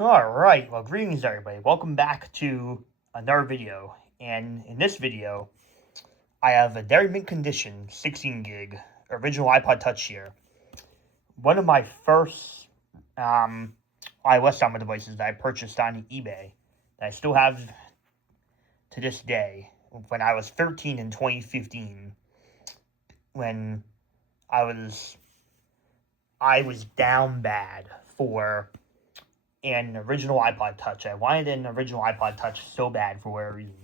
Alright, well, greetings everybody. Welcome back to another video. And in this video, I have a Dairy Mint Condition 16 gig original iPod Touch here. One of my first iOS download devices that I purchased on eBay that I still have to this day when I was 13 in 2015 when I was down bad for an original iPod Touch. I wanted an original iPod Touch so bad for whatever reason.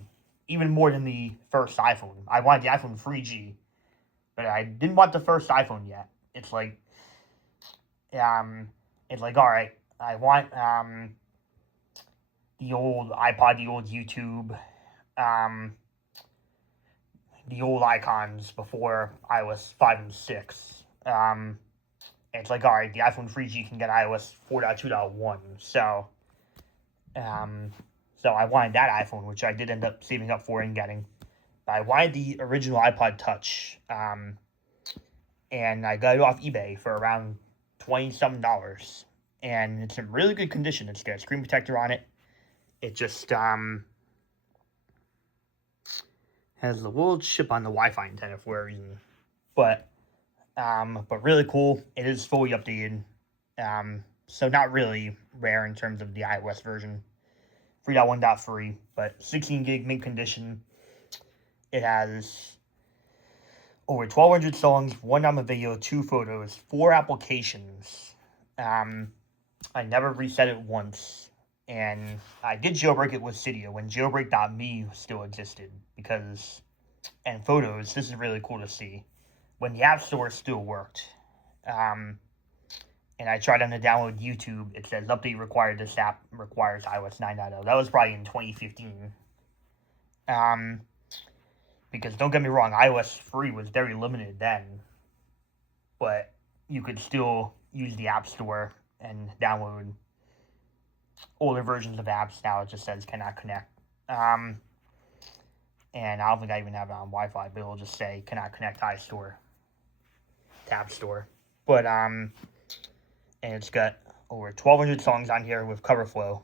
Even more than the first iPhone. I wanted the iPhone 3G, but I didn't want the first iPhone yet. It's like, all right, I want the old iPod, the old YouTube, the old icons before iOS 5 and 6. It's like, all right, the iPhone 3G can get iOS 4.2.1. So I wanted that iPhone, which I did end up saving up for and getting. But I wanted the original iPod Touch. And I got it off eBay for around $20-something. And it's in really good condition. It's got a screen protector on it. It just has a little chip on the Wi-Fi antenna for a reason. But really cool. It is fully updated. So not really rare in terms of the iOS version. 3.1.3, but 16 gig mint condition. It has over 1,200 songs, 1 video, 2 photos, 4 applications. I never reset it once. And I did jailbreak it with Cydia when jailbreak.me still existed. And photos, this is really cool to see. When the App Store still worked. And I tried to download YouTube. It says update required. This app requires iOS 9.0. That was probably in 2015. Because don't get me wrong, iOS 3 was very limited then. But you could still use the App Store and download older versions of apps. Now it just says cannot connect. And I don't think I even have it on Wi-Fi, but it'll just say cannot connect iStore to App Store. But and it's got over 1,200 songs on here with cover flow.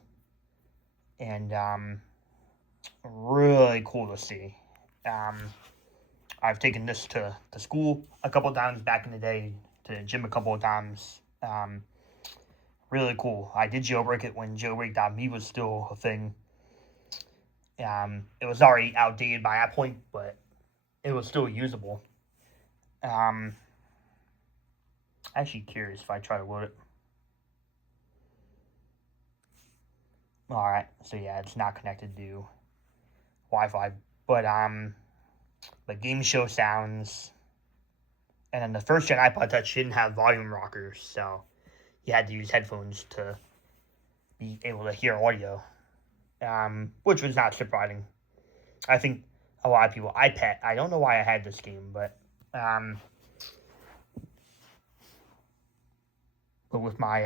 And really cool to see. I've taken this to school a couple times back in the day, to the gym a couple of times. Really cool. I did jailbreak it when jailbreak.me was still a thing. It was already outdated by that point, but it was still usable. Actually curious if I try to load it. Alright, so yeah, it's not connected to Wi-Fi, but game show sounds. And then the first gen iPod Touch didn't have volume rockers, so you had to use headphones to be able to hear audio, which was not surprising. I think a lot of people, iPad, I don't know why I had this game, but with my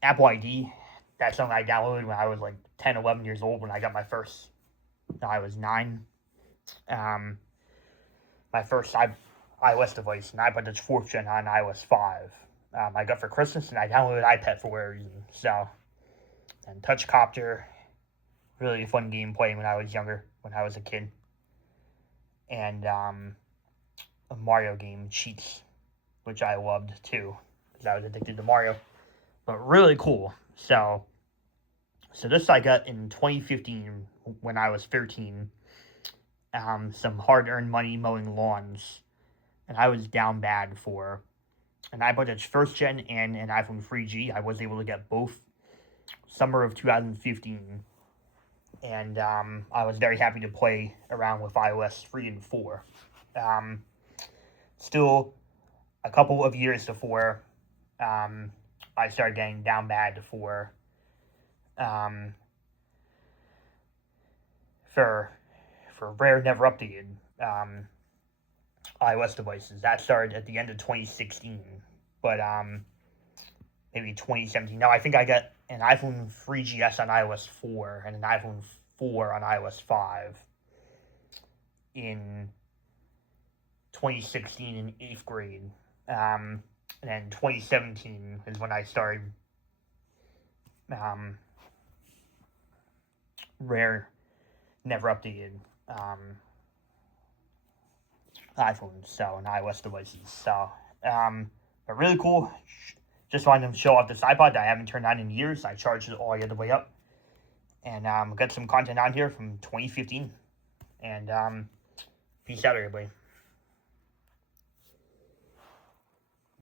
Apple ID, that's something I downloaded when I was like 10, 11 years old when I got my first, I was 9. My first iOS device, an iPod Touch 4th gen on iOS 5. I got for Christmas, and I downloaded iPad for whatever reason. So, and Touch Copter, really fun game playing when I was younger, when I was a kid. And a Mario game, Cheats, which I loved too, because I was addicted to Mario. But really cool. So this I got in 2015 when I was 13. Some hard-earned money mowing lawns, and I was down bad for an iPod Touch 1st gen and an iPhone 3G. I was able to get both summer of 2015, and I was very happy to play around with iOS 3 and 4. Still, a couple of years before I started getting down bad for rare, never updated iOS devices. That started at the end of 2016, but maybe 2017. No, I think I got an iPhone 3GS on iOS 4 and an iPhone 4 on iOS 5 in 2016 in 8th grade. And then 2017 is when I started rare, never updated iPhones, so, and iOS devices. So, but really cool. Just wanted to show off this iPod that I haven't turned on in years. I charged it all the other way up, and got some content on here from 2015. And peace out, everybody.